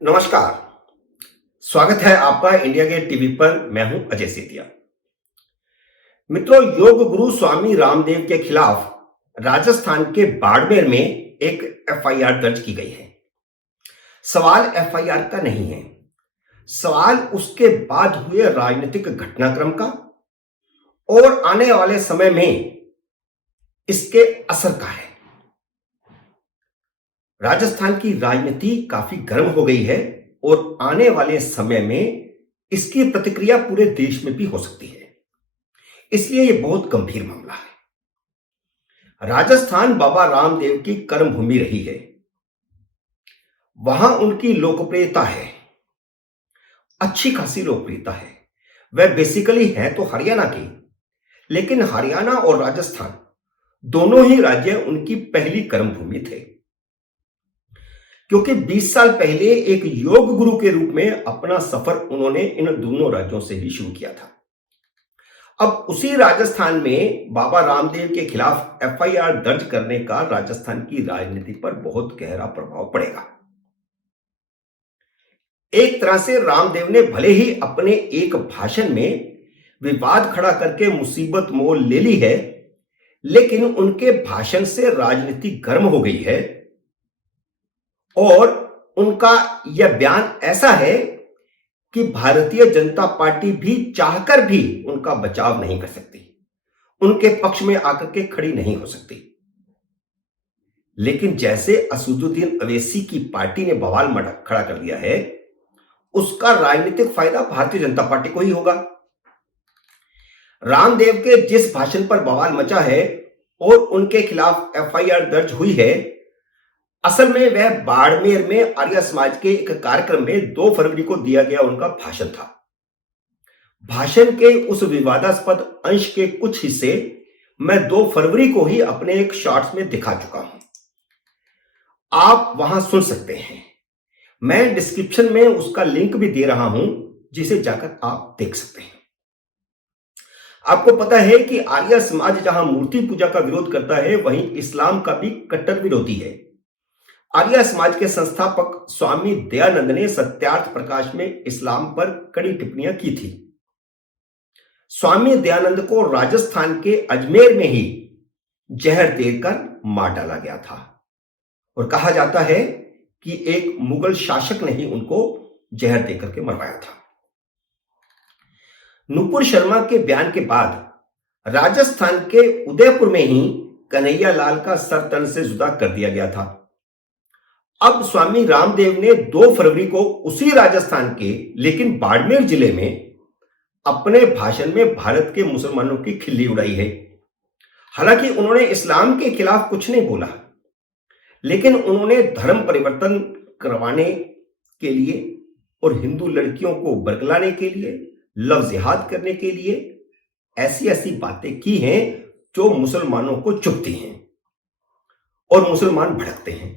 नमस्कार। स्वागत है आपका इंडिया गेट टीवी पर। मैं हूं अजय सेतिया। मित्रों, योग गुरु स्वामी रामदेव के खिलाफ राजस्थान के बाड़मेर में एक एफआईआर दर्ज की गई है। सवाल एफआईआर का नहीं है, सवाल उसके बाद हुए राजनीतिक घटनाक्रम का और आने वाले समय में इसके असर का है। राजस्थान की राजनीति काफी गर्म हो गई है और आने वाले समय में इसकी प्रतिक्रिया पूरे देश में भी हो सकती है। इसलिए यह बहुत गंभीर मामला है। राजस्थान बाबा रामदेव की कर्म भूमि रही है। वहां उनकी लोकप्रियता है, अच्छी खासी लोकप्रियता है। वह बेसिकली है तो हरियाणा की, लेकिन हरियाणा और राजस्थान दोनों ही राज्य उनकी पहली कर्म भूमि थे, क्योंकि 20 साल पहले एक योग गुरु के रूप में अपना सफर उन्होंने इन दोनों राज्यों से भी शुरू किया था। अब उसी राजस्थान में बाबा रामदेव के खिलाफ एफआईआर दर्ज करने का राजस्थान की राजनीति पर बहुत गहरा प्रभाव पड़ेगा। एक तरह से रामदेव ने भले ही अपने एक भाषण में विवाद खड़ा करके मुसीबत मोल ले ली है, लेकिन उनके भाषण से राजनीति गर्म हो गई है और उनका यह बयान ऐसा है कि भारतीय जनता पार्टी भी चाहकर भी उनका बचाव नहीं कर सकती, उनके पक्ष में आकर के खड़ी नहीं हो सकती। लेकिन जैसे असदुद्दीन अवैसी की पार्टी ने बवाल खड़ा कर दिया है, उसका राजनीतिक फायदा भारतीय जनता पार्टी को ही होगा। रामदेव के जिस भाषण पर बवाल मचा है और उनके खिलाफ एफआईआर दर्ज हुई है, असल में वह बाड़मेर में आर्य समाज के एक कार्यक्रम में 2 फरवरी को दिया गया उनका भाषण था। भाषण के उस विवादास्पद अंश के कुछ हिस्से मैं 2 फरवरी को ही अपने एक शॉर्ट्स में दिखा चुका हूं, आप वहां सुन सकते हैं। मैं डिस्क्रिप्शन में उसका लिंक भी दे रहा हूं, जिसे जाकर आप देख सकते हैं। आपको पता है कि आर्य समाज जहां मूर्ति पूजा का विरोध करता है, वहीं इस्लाम का भी कट्टर विरोधी है। आर्य समाज के संस्थापक स्वामी दयानंद ने सत्यार्थ प्रकाश में इस्लाम पर कड़ी टिप्पणियां की थी। स्वामी दयानंद को राजस्थान के अजमेर में ही जहर देकर मार डाला गया था और कहा जाता है कि एक मुगल शासक ने ही उनको जहर देकर के मरवाया था। नुपुर शर्मा के बयान के बाद राजस्थान के उदयपुर में ही कन्हैया लाल का सर तन से जुदा कर दिया गया था। अब स्वामी रामदेव ने 2 फरवरी को उसी राजस्थान के, लेकिन बाड़मेर जिले में अपने भाषण में भारत के मुसलमानों की खिल्ली उड़ाई है। हालांकि उन्होंने इस्लाम के खिलाफ कुछ नहीं बोला, लेकिन उन्होंने धर्म परिवर्तन करवाने के लिए और हिंदू लड़कियों को बरगलाने के लिए, लव जिहाद करने के लिए ऐसी ऐसी बातें की हैं जो मुसलमानों को चुभती हैं और मुसलमान भड़कते हैं।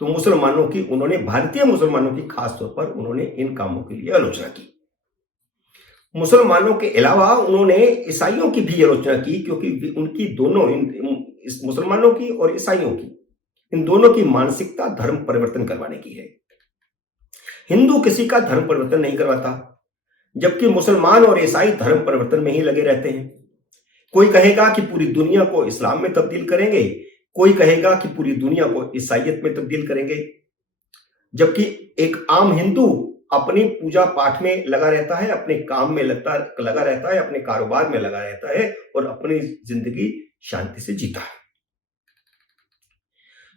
तो मुसलमानों की उन्होंने, भारतीय मुसलमानों की खास तौर पर उन्होंने इन कामों के लिए आलोचना की। मुसलमानों के अलावा उन्होंने ईसाइयों की भी आलोचना की, क्योंकि उनकी दोनों, इस मुसलमानों की और ईसाइयों की, इन दोनों की मानसिकता धर्म परिवर्तन करवाने की है। हिंदू किसी का धर्म परिवर्तन नहीं करवाता, जबकि मुसलमान और ईसाई धर्म परिवर्तन में ही लगे रहते हैं। कोई कहेगा कि पूरी दुनिया को इस्लाम में तब्दील करेंगे, कोई कहेगा कि पूरी दुनिया को ईसाइयत में तब्दील करेंगे, जबकि एक आम हिंदू अपनी पूजा पाठ में लगा रहता है, अपने काम में लगा रहता है, अपने कारोबार में लगा रहता है और अपनी जिंदगी शांति से जीता है।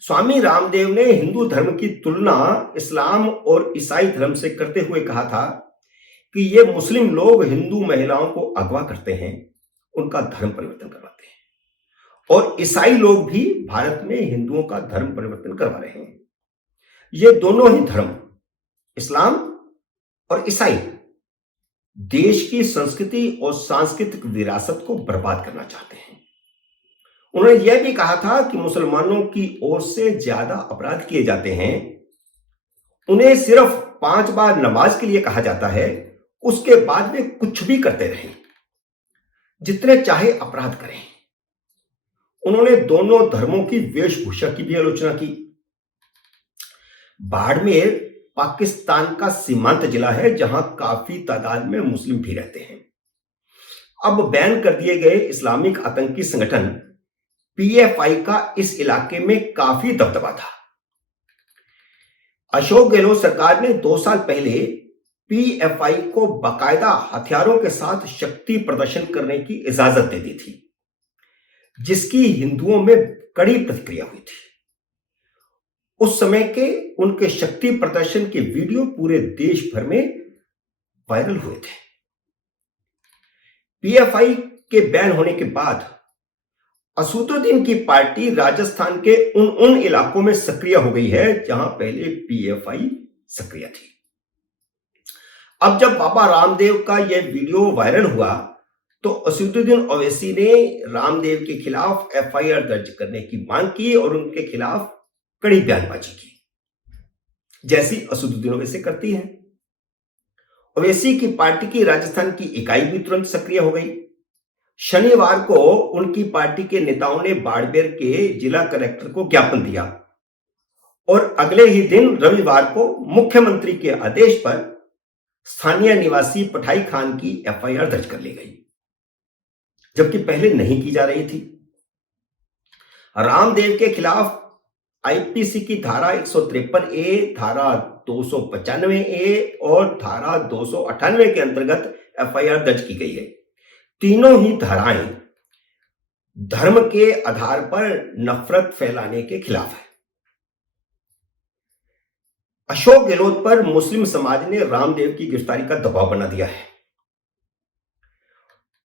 स्वामी रामदेव ने हिंदू धर्म की तुलना इस्लाम और ईसाई धर्म से करते हुए कहा था कि ये मुस्लिम लोग हिंदू महिलाओं को अगवा करते हैं, उनका धर्म परिवर्तन करवाते हैं, और ईसाई लोग भी भारत में हिंदुओं का धर्म परिवर्तन करवा रहे हैं। ये दोनों ही धर्म, इस्लाम और ईसाई, देश की संस्कृति और सांस्कृतिक विरासत को बर्बाद करना चाहते हैं। उन्होंने यह भी कहा था कि मुसलमानों की ओर से ज्यादा अपराध किए जाते हैं। उन्हें सिर्फ 5 बार नमाज के लिए कहा जाता है, उसके बाद वे कुछ भी करते रहें, जितने चाहे अपराध करें। उन्होंने दोनों धर्मों की वेशभूषा की भी आलोचना की। बाड़मेर पाकिस्तान का सीमांत जिला है जहां काफी तादाद में मुस्लिम भी रहते हैं। अब बैन कर दिए गए इस्लामिक आतंकी संगठन पीएफआई का इस इलाके में काफी दबदबा था। अशोक गहलोत सरकार ने 2 साल पहले पीएफआई को बाकायदा हथियारों के साथ शक्ति प्रदर्शन करने की इजाजत दे दी थी, जिसकी हिंदुओं में कड़ी प्रतिक्रिया हुई थी। उस समय के उनके शक्ति प्रदर्शन के वीडियो पूरे देश भर में वायरल हुए थे। पीएफआई के बैन होने के बाद असदुद्दीन की पार्टी राजस्थान के उन इलाकों में सक्रिय हो गई है जहां पहले पीएफआई सक्रिय थी। अब जब बाबा रामदेव का यह वीडियो वायरल हुआ तो असदुद्दीन ओवैसी ने रामदेव के खिलाफ एफआईआर दर्ज करने की मांग की और उनके खिलाफ कड़ी बयानबाजी की, जैसी असदुद्दीन ओवैसी करती है। ओवैसी की पार्टी की राजस्थान की इकाई भी तुरंत सक्रिय हो गई। शनिवार को उनकी पार्टी के नेताओं ने बाड़मेर के जिला कलेक्टर को ज्ञापन दिया और अगले ही दिन रविवार को मुख्यमंत्री के आदेश पर स्थानीय निवासी पठाई खान की एफआईआर दर्ज कर ली गई, जबकि पहले नहीं की जा रही थी। रामदेव के खिलाफ आईपीसी की धारा 153A, धारा 295A और धारा 298 के अंतर्गत एफआईआर दर्ज की गई है। तीनों ही धाराएं धर्म के आधार पर नफरत फैलाने के खिलाफ है। अशोक गहलोत पर मुस्लिम समाज ने रामदेव की गिरफ्तारी का दबाव बना दिया है।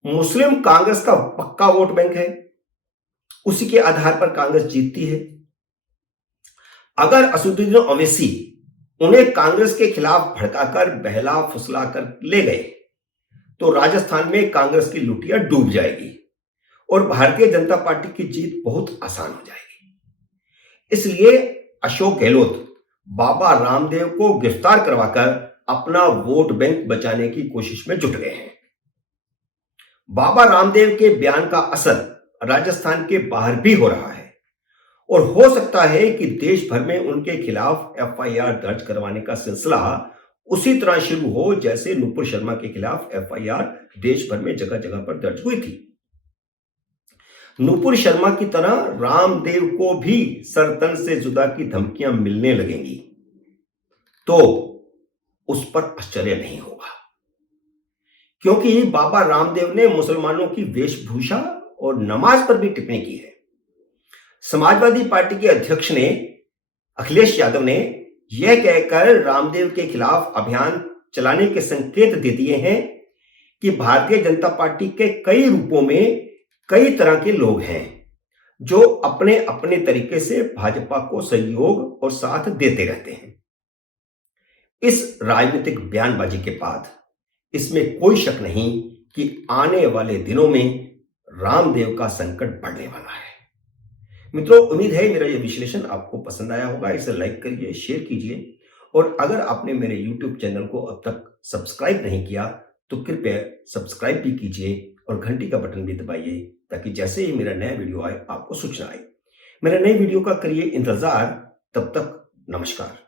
मुस्लिम कांग्रेस का पक्का वोट बैंक है, उसी के आधार पर कांग्रेस जीतती है। अगर असदुद्दीन ओवैसी उन्हें कांग्रेस के खिलाफ भड़काकर बहला फुसलाकर ले गए तो राजस्थान में कांग्रेस की लुटिया डूब जाएगी और भारतीय जनता पार्टी की जीत बहुत आसान हो जाएगी। इसलिए अशोक गहलोत बाबा रामदेव को गिरफ्तार करवाकर अपना वोट बैंक बचाने की कोशिश में जुट गए हैं। बाबा रामदेव के बयान का असर राजस्थान के बाहर भी हो रहा है और हो सकता है कि देश भर में उनके खिलाफ एफआईआर दर्ज करवाने का सिलसिला उसी तरह शुरू हो जैसे नुपुर शर्मा के खिलाफ एफआईआर देश भर में जगह जगह पर दर्ज हुई थी। नुपुर शर्मा की तरह रामदेव को भी सरतन से जुदा की धमकियां मिलने लगेंगी तो उस पर आश्चर्य नहीं होगा, क्योंकि बाबा रामदेव ने मुसलमानों की वेशभूषा और नमाज पर भी टिप्पणी की है। समाजवादी पार्टी के अध्यक्ष ने अखिलेश यादव ने यह कहकर रामदेव के खिलाफ अभियान चलाने के संकेत दे दिए हैं कि भारतीय जनता पार्टी के कई रूपों में कई तरह के लोग हैं जो अपने अपने तरीके से भाजपा को सहयोग और साथ देते रहते हैं। इस राजनीतिक बयानबाजी के बाद इसमें कोई शक नहीं कि आने वाले दिनों में रामदेव का संकट बढ़ने वाला है। मित्रों, उम्मीद है मेरा यह विश्लेषण आपको पसंद आया होगा। इसे लाइक करिए, शेयर कीजिए और अगर आपने मेरे YouTube चैनल को अब तक सब्सक्राइब नहीं किया तो कृपया सब्सक्राइब भी कीजिए और घंटी का बटन भी दबाइए ताकि जैसे ही मेरा नया वीडियो आए आपको सूचना आए। मेरे नए वीडियो का करिए इंतजार। तब तक नमस्कार।